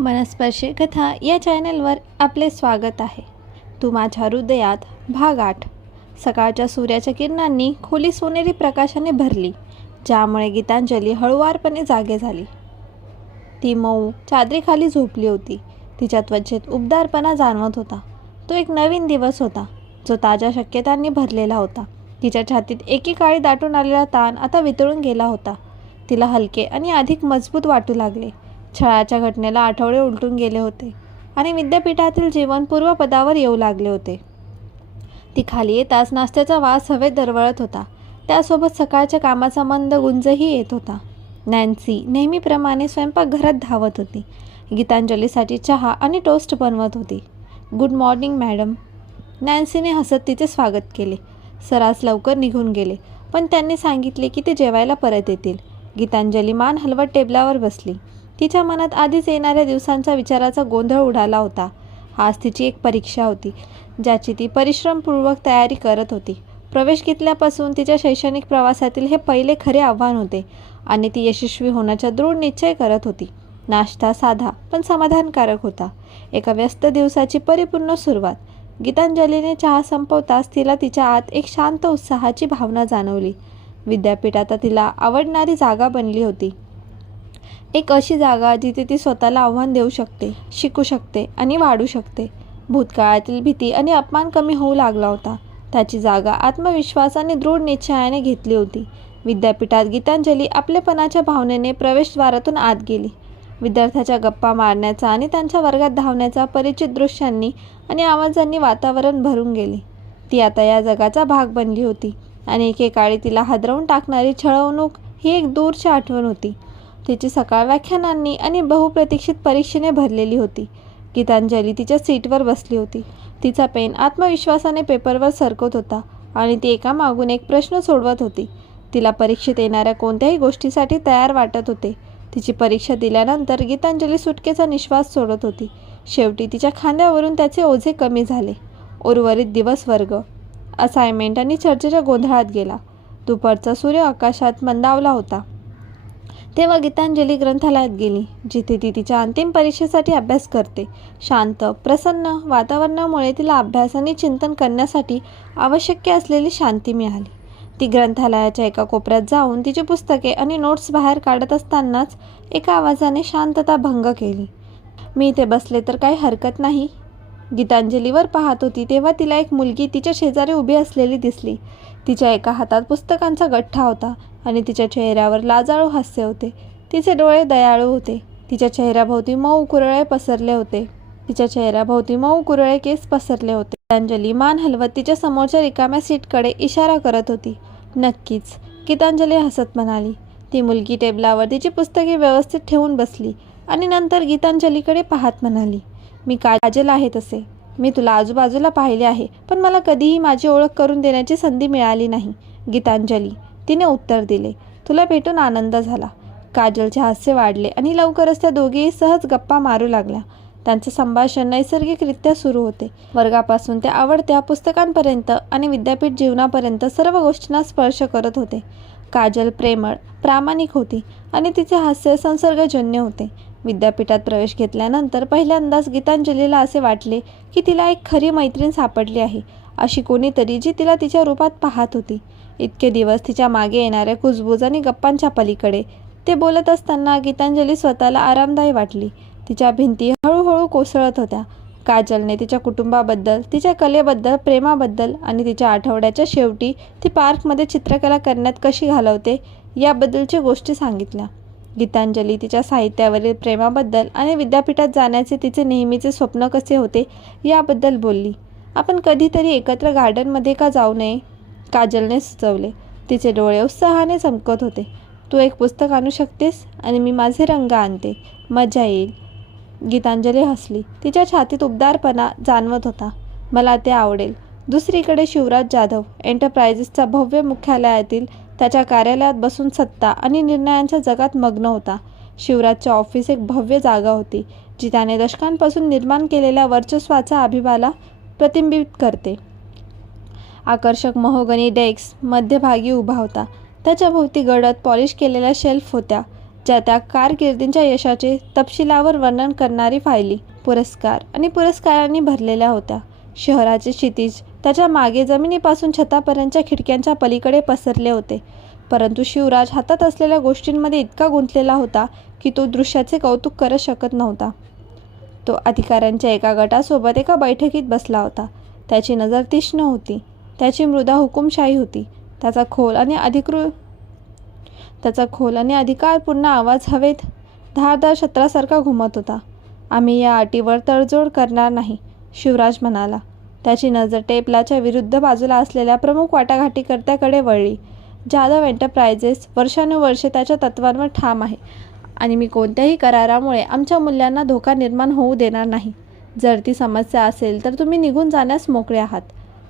मनस्पर्शी कथा या चॅनलवर आपले स्वागत आहे. तू माझ्या हृदयात भाग आठ. सकाळच्या सूर्याच्या किरणांनी खोली सोनेरी प्रकाशाने भरली ज्यामुळे गीतांजली हळुवारपणे जागे झाली. ती मऊ चादरीखाली झोपली होती. तिच्या त्वचेत उबदारपणा जाणवत होता. तो एक नवीन दिवस होता जो ताज्या शक्यतांनी भरलेला होता. तिच्या छातीत एकेकाळी दाटून आलेला ताण आता वितळून गेला होता. तिला हलके आणि अधिक मजबूत वाटू लागले. छळाच्या घटनेला आठवडे उलटून गेले होते आणि विद्यापीठातील जीवन पूर्वपदावर येऊ लागले होते. ती खाली येताच नाश्त्याचा वास हवेत दरवळत होता. त्यासोबत सकाळच्या कामाचा मंद गुंजही येत होता. नॅन्सी नेहमीप्रमाणे स्वयंपाकघरात धावत होती. गीतांजलीसाठी चहा आणि टोस्ट बनवत होती. Good morning madam. नॅन्सीने हसत तिचे स्वागत केले. सरास लवकर निघून गेले पण त्यांनी सांगितले की ते जेवायला परत येतील. गीतांजली मान हलवत टेबलावर बसली. तिच्या मनात आधीच येणाऱ्या दिवसांचा विचाराचा गोंधळ उडाला होता. आज तिची एक परीक्षा होती ज्याची ती परिश्रमपूर्वक तयारी करत होती. प्रवेश घेतल्यापासून तिच्या शैक्षणिक प्रवासातील हे पहिले खरे आव्हान होते आणि ती यशस्वी होण्याचा दृढ निश्चय करत होती. नाश्ता साधा पण समाधानकारक होता. एका व्यस्त दिवसाची परिपूर्ण सुरुवात. गीतांजलीने चहा संपवताच तिला तिच्या आत एक शांत उत्साहाची भावना जाणवली. विद्यापीठ आता तिला आवडणारी जागा बनली होती. एक अशी जागा जिथे ती स्वतःला आव्हान देऊ शकते शिकू शकते आणि वाढू शकते. भूतकाळातील भीती आणि अपमान कमी होऊ लागला होता. त्याची जागा आत्मविश्वास आणि दृढ निश्चयाने घेतली होती. विद्यापीठात गीतांजली आपलेपणाच्या भावनेने प्रवेशद्वारातून आत गेली. विद्यार्थ्याच्या गप्पा मारण्याचा आणि त्यांच्या वर्गात धावण्याचा परिचित दृश्यांनी आणि आवाजांनी वातावरण भरून गेले. ती आता या जगाचा भाग बनली होती आणि एकेकाळी तिला हादरवून टाकणारी छळवणूक ही एक दूरची आठवण होती. तिची सकाळ व्याख्यानांनी आणि बहुप्रतीक्षित परीक्षेने भरलेली होती. गीतांजली तिच्या सीटवर बसली होती. तिचा पेन आत्मविश्वासाने पेपरवर सरकत होता आणि ती एकामागून एक प्रश्न सोडवत होती. तिला परीक्षेत येणाऱ्या कोणत्याही गोष्टीसाठी तयार वाटत होते. तिची परीक्षा दिल्यानंतर गीतांजली सुटकेचा निश्वास सोडत होती. शेवटी तिच्या खांद्यावरून त्याचे ओझे कमी झाले. उर्वरित दिवस वर्ग. असाइनमेंट आणि चर्चेच्या गोंधळात गेला. दुपारचा सूर्य आकाशात मंदावला होता. तेव्हा गीतांजली ग्रंथालयात गेली जिथे ती तिच्या अंतिम परीक्षेसाठी अभ्यास करते. शांत प्रसन्न वातावरणामुळे तिला अभ्यास आणि चिंतन करण्यासाठी आवश्यक असलेली शांती मिळाली. ती ग्रंथालयाच्या एका कोपऱ्यात जाऊन तिची पुस्तके आणि नोट्स बाहेर काढत असतानाच एका आवाजाने शांतता भंग केली. मी इथे बसले तर काही हरकत नाही. गीतांजलीवर पाहत होती तेव्हा तिला एक मुलगी तिच्या शेजारी उभी असलेली दिसली. तिच्या एका हातात पुस्तकांचा गठ्ठा होता आणि तिच्या चेहऱ्यावर लाजाळू हास्य होते. तिचे डोळे दयाळू होते. तिच्या चेहऱ्याभोवती मऊ कुरळे पसरले होते. तिच्या चेहऱ्याभोवती मऊ कुरळे केस पसरले होते. गीतांजली मान हलवत तिच्या समोरच्या रिकाम्या सीटकडे इशारा करत होती. नक्कीच गीतांजली हसत म्हणाली. ती मुलगी टेबलावर तिची पुस्तके व्यवस्थित ठेवून बसली आणि नंतर गीतांजलीकडे पाहत म्हणाली मी काजल आहे तसे. मी तुला आजूबाजूला पाहिले आहे पण मला कधीही माझी ओळख करून देण्याची संधी मिळाली नाही गीतांजली. तिने उत्तर दिले. तुला भेटून आनंद झाला. काजलचे हास्य वाढले आणि लवकरच त्या दोघेही सहज गप्पा मारू लागल्या. त्यांचं संभाषण नैसर्गिकरित्या सुरू होते. वर्गापासून त्या आवडत्या पुस्तकांपर्यंत आणि विद्यापीठ जीवनापर्यंत सर्व गोष्टींना स्पर्श करत होते. काजल प्रेमळ प्रामाणिक होती आणि तिचे हास्य संसर्गजन्य होते. विद्यापीठात प्रवेश घेतल्यानंतर पहिल्यांदाच गीतांजलीला असे वाटले की तिला एक खरी मैत्रीण सापडली आहे अशी कोणीतरी जी तिला तिच्या रूपात पाहत होती. इतके दिवस तिच्यामागे येणाऱ्या कुजबूज आणि गप्पांच्या पलीकडे ते बोलत असताना गीतांजली स्वतःला आरामदायी वाटली. तिच्या भिंती हळूहळू कोसळत होत्या. काजलने तिच्या कुटुंबाबद्दल तिच्या कलेबद्दल प्रेमाबद्दल आणि तिच्या आठवड्याच्या शेवटी ती पार्कमध्ये चित्रकला करण्यात कशी घालवते याबद्दलच्या गोष्टी सांगितल्या. गीतांजली तिच्या साहित्यावरील प्रेमाबद्दल आणि विद्यापीठात जाण्याचे तिचे नेहमीचे स्वप्न कसे होते याबद्दल बोलली. आपण कधीतरी एकत्र गार्डनमध्ये का जाऊ नये? काजलने सुचवले. तिचे डोळे उत्साहाने चमकत होते. तू एक पुस्तक आणू शकतेस आणि मी माझे रंग आणते. मजा येईल. गीतांजली हसली. तिच्या छातीत उबदारपणा जाणवत होता. मला ते आवडेल. दुसरीकडे शिवराज जाधव एंटरप्राइजेसच्या भव्य मुख्यालयातील त्याच्या कार्यालयात बसून सत्ता आणि निर्णयांच्या जगात मग्न होता. शिवराजचे ऑफिस एक भव्य जागा होती जी त्याने दशकांपासून निर्माण केलेल्या वर्चस्वाचा अभिभाला प्रतिबिंबित करते. आकर्षक महोगनी डेस्क मध्यभागी उभा होता. त्याच्या भोवती गडद पॉलिश केलेल्या शेल्फ होत्या ज्या त्या कारकिर्दींच्या यशाचे तपशिलावर वर्णन करणारी फायली पुरस्कार आणि पुरस्कारांनी भरलेल्या होत्या. शहराचे क्षितिज त्याच्यामागे जमिनीपासून छतापर्यंतच्या खिडक्यांच्या पलीकडे पसरले होते. परंतु शिवराज हातात असलेल्या गोष्टींमध्ये इतका गुंतलेला होता की तो दृश्याचे कौतुक करत शकत नव्हता. तो अधिकाऱ्यांच्या एका गटासोबत एका बैठकीत बसला होता. त्याची नजर तीक्ष्ण होती. त्याची मृदा हुकुमशाही होती. त्याचा खोल आणि अधिकृत त्याचा खोल आणि अधिकारपूर्ण आवाज हवेत धारदार छत्रासारखा घुमत होता. आम्ही या अटीवर तडजोड करणार नाही शिवराज म्हणाला. त्याची नजर टेपलाच्या विरुद्ध बाजूला असलेल्या प्रमुख वाटाघाटीकर्त्याकडे वळली. जाधव एंटरप्राइजेस वर्षानुवर्षे त्याच्या तत्वांवर ठाम आहे आणि मी कोणत्याही करारामुळे आमच्या मूल्यांना धोका निर्माण होऊ देणार नाही. जर ती समस्या असेल तर तुम्ही निघून जाण्यास मोकळे आहात.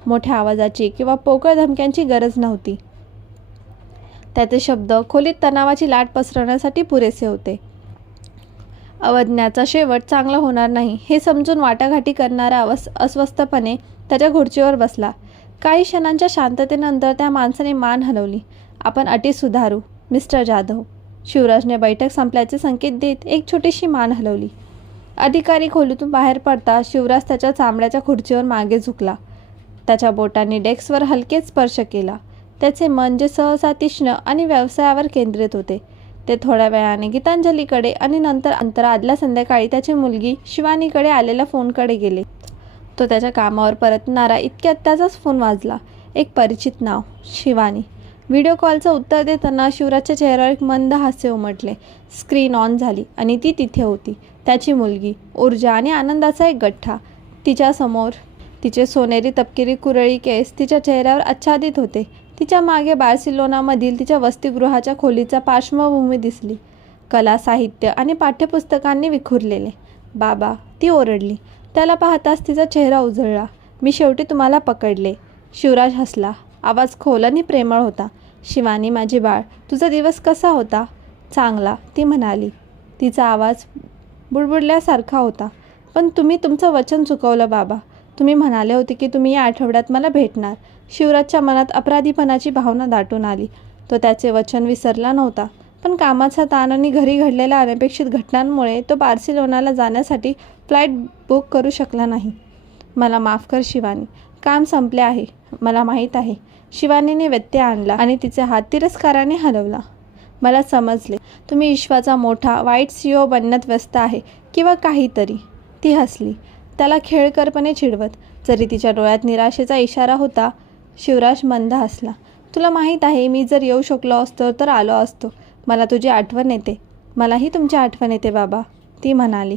मोठ्या आवाजाची किंवा पोकळ धमक्यांची गरज नव्हती. त्याचे शब्द खोलीत तणावाची लाट पसरवण्यासाठी पुरेसे होते. अवज्ञाचा शेवट चांगला होणार नाही हे समजून वाटाघाटी करणारा अवस अस्वस्थपणे त्याच्या खुर्चीवर बसला. काही क्षणांच्या शांततेनंतर त्या माणसाने मान हलवली. आपण अटी सुधारू मिस्टर जाधव. शिवराजने बैठक संपल्याचे संकेत देत एक छोटीशी मान हलवली. अधिकारी खोलीतून बाहेर पडता शिवराज त्याच्या चामड्याच्या खुर्चीवर मागे झुकला. त्याच्या बोटांनी डेस्कवर हलकेच स्पर्श केला. त्याचे मन जे सहसा तीक्ष्ण आणि व्यवसायावर केंद्रित होते ते थोड्या वेळाने गीतांजलीकडे आणि नंतर अंतर आदल्या संध्याकाळी त्याची मुलगी शिवानीकडे आलेल्या फोनकडे गेले. तो त्याच्या कामावर परतणारा इतक्यात त्याचाच फोन वाजला. एक परिचित नाव शिवानी. व्हिडिओ कॉलचं उत्तर देताना शिवराजच्या चेहऱ्यावर एक मंद हास्य उमटले. स्क्रीन ऑन झाली आणि ती तिथे होती. त्याची मुलगी ऊर्जा आणि आनंदाचा एक गठ्ठा. तिच्यासमोर तिचे सोनेरी तपकिरी कुरळी केस तिच्या चेहऱ्यावर आच्छादित होते. तिच्यामागे बार्सिलोनामधील तिच्या वसतिगृहाच्या खोलीचा पार्श्वभूमी दिसली. कला साहित्य आणि पाठ्यपुस्तकांनी विखुरलेले. बाबा ती ओरडली. त्याला पाहताच तिचा चेहरा उजळला. मी शेवटी तुम्हाला पकडले. शिवराज हसला. आवाज खोल आणि प्रेमळ होता. शिवानी माझी बाळ तुझा दिवस कसा होता? चांगला ती म्हणाली. तिचा आवाज बुडबुडल्यासारखा होता. पण तुम्ही तुमचं वचन चुकवलं बाबा. तुम्ही म्हणाले होते की तुम्ही या आठवड्यात मला भेटणार. शिवराजच्या मनात अपराधीपणाची भावना दाटून आली. तो त्याचे वचन विसरला नव्हता. पण कामाचा ताण आणि घरी घडलेल्या अनपेक्षित घटनांमुळे तो बार्सिलोनाला जाण्यासाठी फ्लाईट बुक करू शकला नाही. मला माफ कर शिवानी. काम संपले आहे. मला माहीत आहे. शिवानीने व्यत्यय आणला आणि तिचे हात तिरस्काराने हलवला. मला समजले. तुम्ही विश्वाचा मोठा वाईट सीओ बनण्यात व्यस्त आहे. किंवा काहीतरी. ती हसली. त्याला खेळकरपणे चिडवत. जरी तिच्या डोळ्यात निराशेचा इशारा होता शिवराज मंद हसला. तुला माहीत आहे मी जर येऊ शकलो असतो तर आलो असतो. मला तुझी आठवण येते. मलाही तुमची आठवण येते बाबा ती म्हणाली.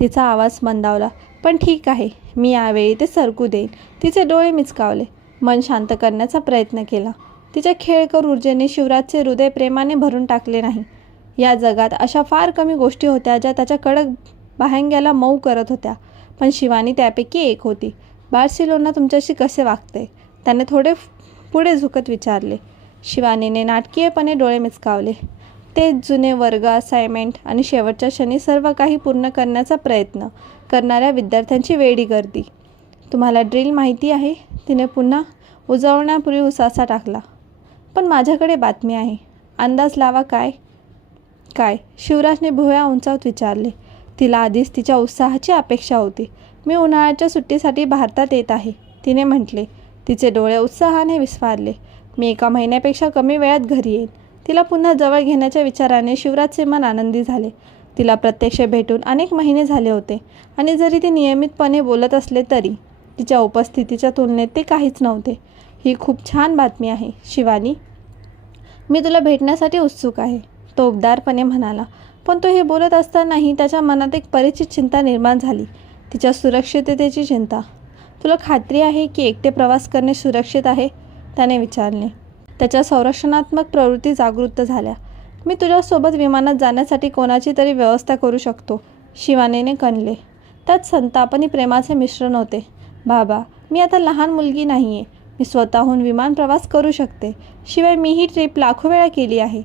तिचा आवाज मंदावला. पण ठीक आहे मी यावेळी ते सरकू देईन. तिचे डोळे मिचकावले. मन शांत करण्याचा प्रयत्न केला. तिच्या खेळकर ऊर्जेने शिवराजचे हृदय प्रेमाने भरून टाकले नाही. या जगात अशा फार कमी गोष्टी होत्या ज्या त्याच्या कडक बाहेंग्याला मऊ करत होत्या. पण शिवानी त्यापैकी एक होती. बार्सिलोना तुमच्याशी कसे वागते? त्याने थोडे पुढे झुकत विचारले. शिवानीने नाटकीयपणे डोळे मिचकावले. ते जुने वर्ग असाइनमेंट आणि शेवटच्या क्षणी सर्व काही पूर्ण करण्याचा प्रयत्न करणाऱ्या विद्यार्थ्यांची वेडी गर्दी. तुम्हाला ड्रिल माहिती आहे? तिने पुन्हा उजवण्यापूर्वी उसासा टाकला. पण माझ्याकडे बातमी आहे. अंदाज लावा काय? काय? शिवराजने भुया उंचावत विचारले. तिला आधीच तिच्या उत्साहाची अपेक्षा होती. मी उन्हाळ्याच्या सुट्टीसाठी भारतात येत आहे तिने म्हटले. तिचे डोळे उत्साहाने विस्फारले. मी एका महिन्यापेक्षा कमी वेळात घरी येईन. तिला पुन्हा जवळ घेण्याच्या विचाराने शिवराजचे मन आनंदी झाले. तिला प्रत्यक्ष भेटून अनेक महिने झाले होते आणि जरी ती नियमितपणे बोलत असले तरी तिच्या उपस्थितीच्या तुलनेत ते काहीच नव्हते. ही खूप छान बातमी आहे शिवानी. मी तुला भेटण्यासाठी उत्सुक आहे तो उबदारपणे म्हणाला. पण तो हे बोलत असतानाही त्याच्या मनात एक परिचित चिंता निर्माण झाली. तिच्या सुरक्षिततेची चिंता. तुला खात्री आहे की एकटे प्रवास करणे सुरक्षित आहे? त्याने विचारले. त्याच्या संरक्षणात्मक प्रवृत्ती जागृत झाल्या. मी तुझ्यासोबत विमानात जाण्यासाठी कोणाची तरी व्यवस्था करू शकतो? शिवानेने कणले. त्यात संताप आणि प्रेमाचे मिश्रण होते. बाबा मी आता लहान मुलगी नाही आहे मी स्वतःहून विमान प्रवास करू शकते. शिवाय मी ही ट्रिप लाखो वेळा केली आहे.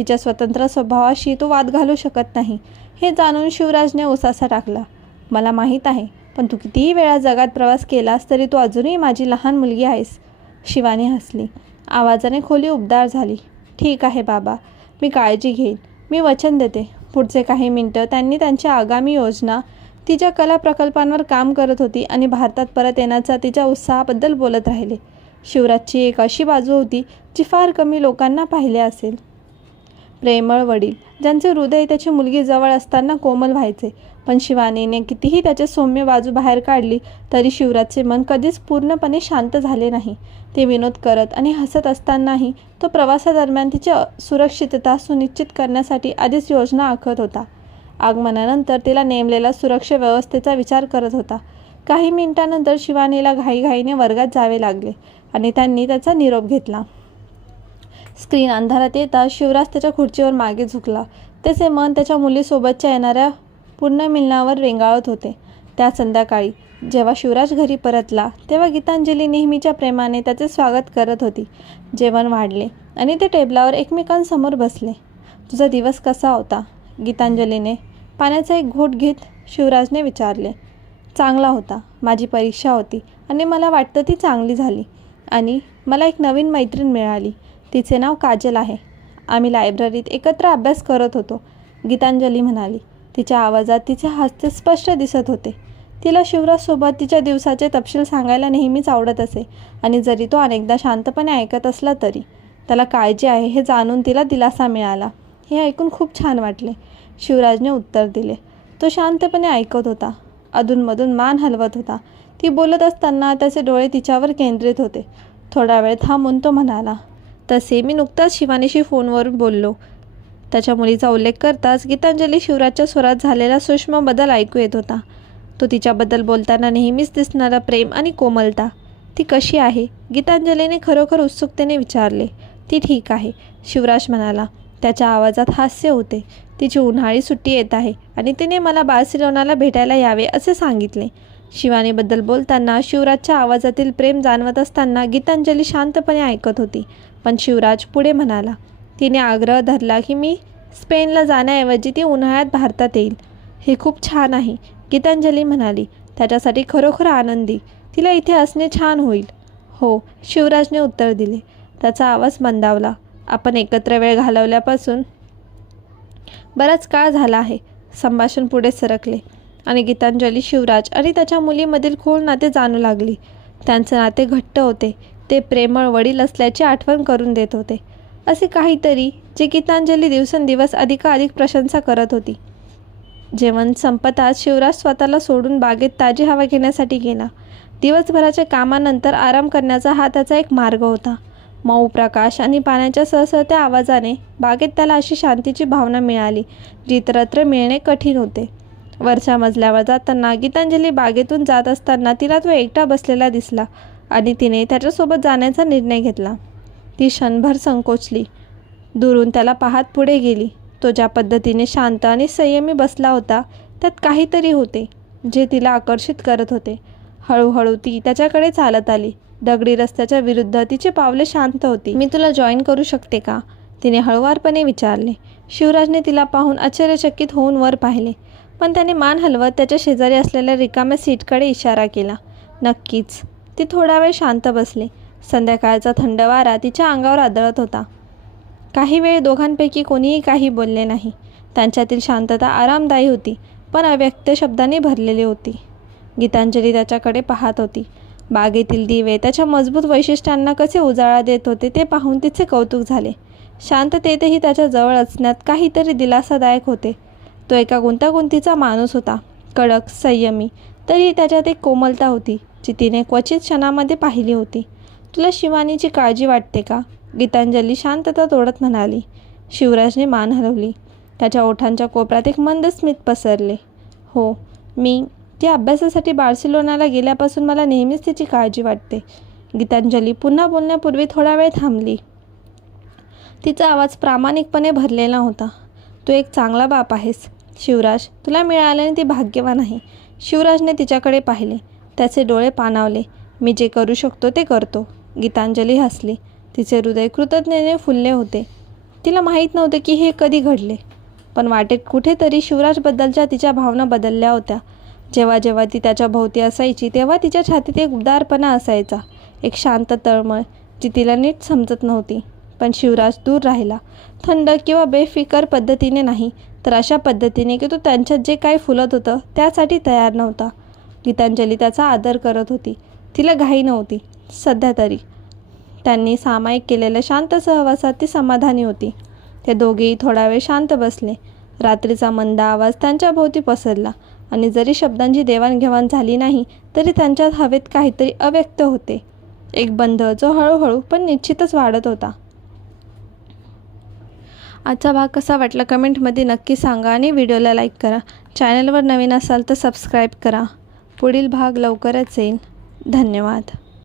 तिच्या स्वतंत्र स्वभावाशी तो वाद घालू शकत नाही. हे जाणून शिवराजने उसासा टाकला. मला माहीत आहे पण तू कितीही वेळा जगात प्रवास केलास तरी तू अजूनही माझी लहान मुलगी आहेस. शिवानी हसली. आवाजाने खोली उबदार झाली. ठीक आहे बाबा मी काळजी घेईन. मी वचन देते. पुढचे काही मिनटं त्यांनी त्यांच्या आगामी योजना तिच्या कला प्रकल्पांवर काम करत होती आणि भारतात परत येण्याचा तिच्या उत्साहाबद्दल बोलत राहिले. शिवराजची एक अशी बाजू होती जी फार कमी लोकांना पाहिले असेल. प्रेमळ वडील. ज्यांचे हृदय त्याची मुलगी जवळ असताना कोमल व्हायचे. पण शिवानीने कितीही त्याचे सौम्य बाजू बाहेर काढली तरी शिवराजचे मन कधीच पूर्णपणे शांत झाले नाही. ते विनोद करत आणि हसत असतानाही तो प्रवासादरम्यान तिची सुरक्षितता सुनिश्चित करण्यासाठी आधीच योजना आखत होता. आगमनानंतर तिला नेमलेला सुरक्षा व्यवस्थेचा विचार करत होता. काही मिनिटानंतर शिवानीला घाईघाईने वर्गात जावे लागले आणि त्यांनी त्याचा निरोप घेतला. स्क्रीन अंधारात येता शिवराज त्याच्या खुर्चीवर मागे झुकला. त्याचे मन त्याच्या मुलीसोबतच्या येणाऱ्या पुण्यमिलनावर रेंगाळत होते. त्या संध्याकाळी जेव्हा शिवराज घरी परतला तेव्हा गीतांजली नेहमीच्या प्रेमाने त्याचे स्वागत करत होती. जेवण वाढले आणि ते टेबलावर एकमेकांसमोर बसले. तुझा दिवस कसा होता? गीतांजलीने पाण्याचा एक घोट घेत शिवराजने विचारले. चांगला होता. माझी परीक्षा होती आणि मला वाटतं ती चांगली झाली आणि मला एक नवीन मैत्रीण मिळाली. तिचे नाव काजल आहे. आम्ही लायब्ररीत एकत्र अभ्यास करत होतो. गीतांजली म्हणाली तिच्या आवाजात तिचे हास्य स्पष्ट दिसत होते. तिला शिवराजसोबत तिच्या दिवसाचे तपशील सांगायला नेहमीच आवडत असे. आणि जरी तो अनेकदा शांतपणे ऐकत असला तरी त्याला काळजी आहे हे जाणून तिला दिलासा मिळाला. हे ऐकून खूप छान वाटले. शिवराजने उत्तर दिले. तो शांतपणे ऐकत होता. अधूनमधून मान हलवत होता. ती बोलत असताना त्याचे डोळे तिच्यावर केंद्रित होते. थोडा वेळ थांबून तो म्हणाला तसे मी नुकताच शिवानीशी फोनवरून बोललो. त्याच्या मुलीचा उल्लेख करताच गीतांजली शिवराजच्या स्वरात झालेला सूक्ष्म बदल ऐकू येत होता. तो तिच्याबद्दल बोलताना नेहमीच दिसणारा प्रेम आणि कोमलता. ती कशी आहे? गीतांजलीने खरोखर उत्सुकतेने विचारले. ती ठीक आहे शिवराज म्हणाला. त्याच्या आवाजात हास्य होते. तिची उन्हाळी सुट्टी येत आहे आणि तिने मला बार्सिलोनाला भेटायला यावे असे सांगितले. शिवानीबद्दल बोलताना शिवराजच्या आवाजातील प्रेम जाणवत असताना गीतांजली शांतपणे ऐकत होती. पण शिवराज पुढे म्हणाला तिने आग्रह धरला की मी स्पेनला जाण्याऐवजी ती उन्हाळ्यात भारतात येईल. हे खूप छान आहे गीतांजली म्हणाली. त्याच्यासाठी खरोखर आनंदी. तिला इथे असणे छान होईल. हो शिवराजने उत्तर दिले. त्याचा आवाज मंदावला. आपण एकत्र वेळ घालवल्यापासून बराच काळ झाला आहे संभाषण पुढे सरकले. आणि गीतांजली शिवराज आणि त्याच्या मुलीमधील खोल नाते जाणू लागली. त्यांचे नाते घट्ट होते. ते प्रेमळ वडील असल्याची आठवण करून देत होते. असे काहीतरी जे गीतांजली दिवसेंदिवस अधिकाधिक प्रशंसा करत होती. जेवण संपताच शिवराज स्वतःला सोडून बागेत ताजी हवा घेण्यासाठी गेला. दिवसभराच्या कामानंतर आराम करण्याचा हा त्याचा एक मार्ग होता. मऊ प्रकाश आणि पाण्याच्या सहसहत्या आवाजाने बागेत त्याला अशी शांतीची भावना मिळाली जी इतरत्र मिळणे कठीण होते. वरच्या मजल्यावर जाताना गीतांजली बागेतून जात असताना तिला तो एकटा बसलेला दिसला. आणि तिने त्याच्यासोबत जाण्याचा निर्णय घेतला. ती क्षणभर संकोचली. दुरून त्याला पाहत पुढे गेली. तो ज्या पद्धतीने शांत आणि संयमी बसला होता त्यात काहीतरी होते जे तिला आकर्षित करत होते. हळूहळू ती त्याच्याकडे चालत आली. दगडी रस्त्याच्या विरुद्ध तिचे पावले शांत होती. मी तुला जॉईन करू शकते का? तिने हळुवारपणे विचारले. शिवराजने तिला पाहून आश्चर्यचकित होऊन वर पाहिले. पण त्याने मान हलवत त्याच्या शेजारी असलेल्या रिकाम्या सीटकडे इशारा केला. नक्कीच. ती थोडा वेळ शांत बसली. संध्याकाळचा थंड वारा तिच्या अंगावर आदळत होता. काही वेळ दोघांपैकी कोणीही काही बोलले नाही. त्यांच्यातील शांतता आरामदायी होती पण अव्यक्त शब्दांनी भरलेली होती. गीतांजली त्याच्याकडे पाहत होती. बागेतील दिवे त्याच्या मजबूत वैशिष्ट्यांना कसे उजाळा देत होते ते पाहून तिचे कौतुक झाले. शांततेतही त्याच्याजवळ असण्यात काहीतरी दिलासादायक होते. तो एका गुंतागुंतीचा माणूस होता. कडक संयमी तरी त्याच्यात एक कोमलता होती. जी तिने क्वचित क्षणामध्ये पाहिली होती. तुला शिवानीची काळजी वाटते का? गीतांजली शांतता तोडत म्हणाली. शिवराजने मान हलवली त्याच्या ओठांच्या कोपऱ्यात एक मंद स्मित पसरले. हो मी ती अभ्यासासाठी बार्सिलोनाला गेल्यापासून मला नेहमीच तिची काळजी वाटते. गीतांजली पुन्हा बोलण्यापूर्वी थोडा वेळ थांबली. तिचा आवाज प्रामाणिकपणे भरलेला होता. तू एक चांगला बाप आहेस. शिवराज तुला मिळाल्याने ती भाग्यवान आहे. शिवराजने तिच्याकडे पाहिले. त्याचे डोळे पाणावले. मी जे करू शकतो ते करतो. गीतांजली हसली. तिचे हृदय कृतज्ञतेने फुलले होते. तिला माहीत नव्हते की हे कधी घडले. पण वाटेत कुठेतरी शिवराजबद्दलच्या तिच्या भावना बदलल्या होत्या. जेव्हा जेव्हा ती त्याच्या भोवती असायची तेव्हा तिच्या छातीत एक उदारपणा असायचा. एक शांत तळमळ जी तिला नीट समजत नव्हती. पण शिवराज दूर राहिला. थंड किंवा बेफिकर पद्धतीने नाही तर अशा पद्धतीने की तो त्यांच्यात जे काही फुलत होतं त्यासाठी तयार नव्हता. गीतांजली त्याचा आदर करत होती. तिला घाई नव्हती. सध्या तरी. त्यांनी सामायिक केलेल्या शांत सहवासात ती समाधानी होती. ते दोघेही थोडा वेळ शांत बसले. रात्रीचा मंद आवाज त्यांच्या भोवती पसरला आणि जरी शब्दांची देवाणघेवाण झाली नाही तरी त्यांच्यात हवेत काहीतरी अव्यक्त होते. एक बंध जो हळूहळू पण निश्चितच वाढत होता. आजचा भाग कसा वाटला कमेंटमध्ये नक्की सांगा आणि व्हिडिओला लाईक करा. चॅनलवर नवीन असाल तर सबस्क्राईब करा. पुढील भाग लवकरच येईल. धन्यवाद.